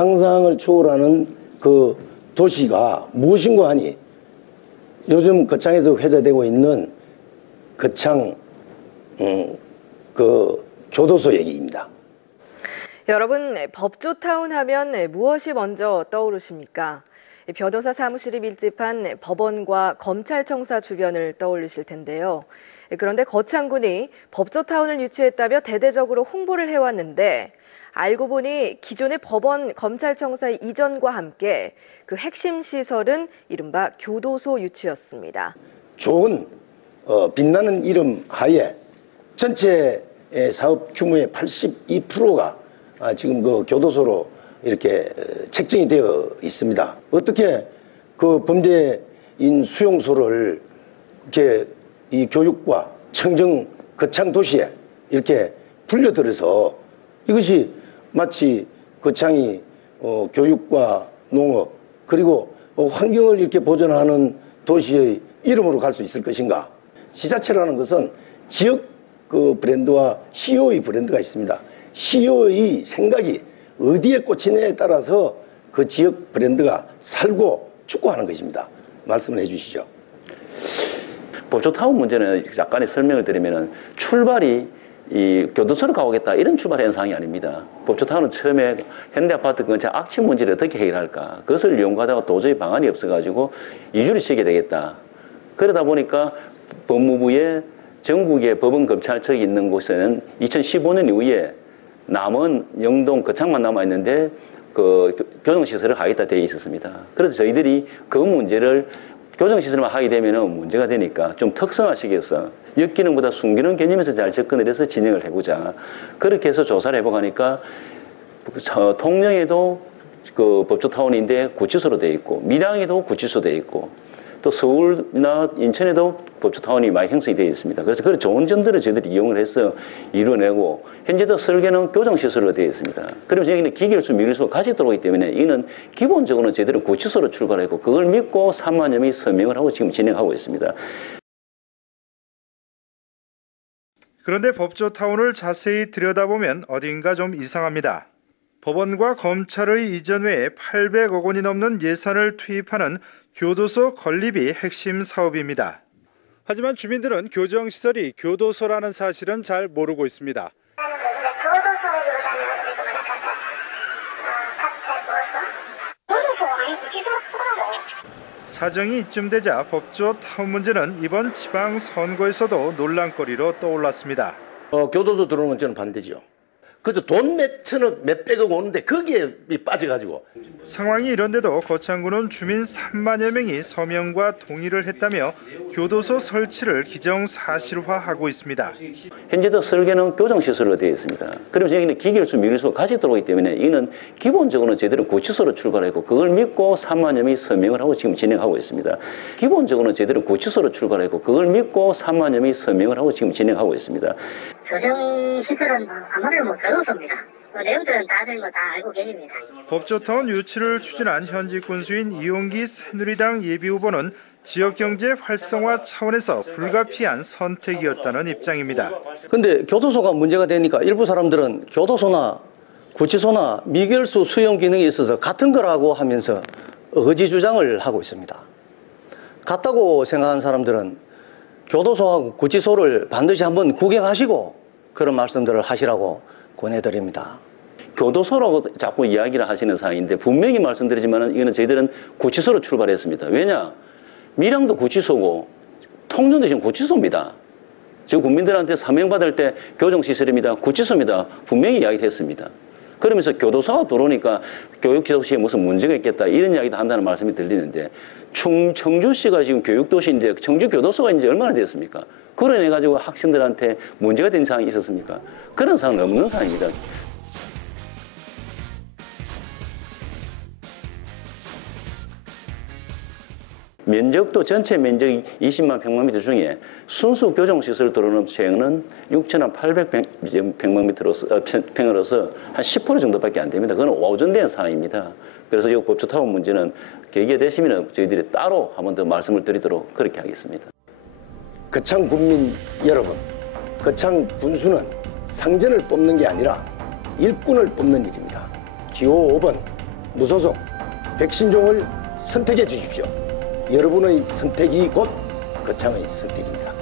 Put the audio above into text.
상상을 초월하는 그 도시가 무엇인고 하니 요즘 거창에서 회자되고 있는 거창 그 교도소 얘기입니다. 여러분, 법조타운 하면 무엇이 먼저 떠오르십니까? 변호사 사무실이 밀집한 법원과 검찰청사 주변을 떠올리실 텐데요. 그런데 거창군이 법조타운을 유치했다며 대대적으로 홍보를 해왔는데 알고 보니 기존의 법원, 검찰청사의 이전과 함께 그 핵심 시설은 이른바 교도소 유치였습니다. 좋은 빛나는 이름 하에 전체 사업 규모의 82%가 지금 그 교도소로 이렇게 책정이 되어 있습니다. 어떻게 그 범죄인 수용소를 이렇게 이 교육과 청정 거창 도시에 이렇게 불려들여서 이것이 마치 거창이 교육과 농업 그리고 환경을 이렇게 보존하는 도시의 이름으로 갈 수 있을 것인가? 지자체라는 것은 지역 그 브랜드와 CEO의 브랜드가 있습니다. CEO의 생각이 어디에 꽂히느냐에 따라서 그 지역 브랜드가 살고 축구하는 것입니다. 말씀을 해주시죠. 법조타운 문제는 약간의 설명을 드리면 출발이 이 교도소로 가오겠다 이런 출발 현상이 아닙니다. 법조타운은 처음에 현대아파트 근처 악취 문제를 어떻게 해결할까 그것을 연구하다가 도저히 방안이 없어가지고 이주를 시게 되겠다. 그러다 보니까 법무부의 전국의 법원 검찰청이 있는 곳에는 2015년 이후에 남은 영동 거창만 남아있는데 그 교정시설을 하겠다 되어 있었습니다. 그래서 저희들이 그 문제를 교정시설만 하게 되면 문제가 되니까 좀 특성화시켜서 역기능보다 순기능 개념에서 잘 접근을 해서 진행을 해보자. 그렇게 해서 조사를 해보니까 통영에도 그 법조타운인데 구치소로 되어 있고 밀양에도 구치소 되어 있고 또 서울이나 인천에도 법조타운이 많이 형성이 되어 있습니다. 그래서 그런 좋은 점들을 저희들이 이용을 해서 이루어내고 현재도 설계는 교정시설로 되어 있습니다. 그러면서 여기는 기결수, 미결수 같이 들어오기 때문에 이는 기본적으로 저희들은 구치소로 출발했고 그걸 믿고 3만여 명이 서명을 하고 지금 진행하고 있습니다. 그런데 법조타운을 자세히 들여다보면 어딘가 좀 이상합니다. 법원과 검찰의 이전 외에 800억 원이 넘는 예산을 투입하는 교도소 건립이 핵심 사업입니다. 하지만 주민들은 교정시설이 교도소라는 사실은 잘 모르고 있습니다. 사정이 이쯤 되자 법조타운 문제는 이번 지방선거에서도 논란거리로 떠올랐습니다. 교도소 들어오는 건 저는 반대죠. 그래도 돈 몇 천억, 몇백억 오는데 거기에 빠져가지고. 상황이 이런데도 거창군은 주민 3만여 명이 서명과 동의를 했다며 교도소 설치를 기정사실화하고 있습니다. 현재도 설계는 교정시설로 되어 있습니다. 그러면서 여기는 기결수, 미결수 같이 들어오기 때문에 이는 기본적으로 저희들은 구치소로 출발했고 그걸 믿고 3만여 명이 서명을 하고 지금 진행하고 있습니다. 기본적으로 저희들은 구치소로 출발했고 그걸 믿고 3만여 명이 서명을 하고 지금 진행하고 있습니다. 교정시설은 아무래도 교도소입니다. 그 내용들은 다들 다 알고 계십니다. 법조타운 유치를 추진한 현직 군수인 이용기 새누리당 예비후보는 지역경제 활성화 차원에서 불가피한 선택이었다는 입장입니다. 그런데 교도소가 문제가 되니까 일부 사람들은 교도소나 구치소나 미결수 수용 기능이 있어서 같은 거라고 하면서 의지 주장을 하고 있습니다. 같다고 생각하는 사람들은 교도소하고 구치소를 반드시 한번 구경하시고 그런 말씀들을 하시라고 권해드립니다. 교도소라고 자꾸 이야기를 하시는 상황인데 분명히 말씀드리지만 이거는 저희들은 구치소로 출발했습니다. 왜냐? 밀양도 구치소고 통영도 지금 구치소입니다. 지금 국민들한테 사명받을 때 교정시설입니다. 구치소입니다. 분명히 이야기했습니다. 그러면서 교도소가 들어오니까 교육도시에 무슨 문제가 있겠다 이런 이야기도 한다는 말씀이 들리는데 청주시가 지금 교육도시인데 청주교도소가 이제 얼마나 됐습니까? 그런 해가지고 학생들한테 문제가 된 상황이 있었습니까? 그런 상황은 없는 상황입니다. 면적도 전체 면적이 20만 평방미터 중에 순수 교정시설 들어오는 수행은 6,800평방미터로서 한 10% 정도밖에 안 됩니다. 그건 오전된 사항입니다. 그래서 이 법조타운 문제는 계기가 되시면 저희들이 따로 한 번 더 말씀을 드리도록 그렇게 하겠습니다. 거창 군민 여러분, 거창 군수는 상전을 뽑는 게 아니라 일꾼을 뽑는 일입니다. 기호 5번 무소속 백신종을 선택해 주십시오. 여러분의 선택이 곧 거창의 선택입니다.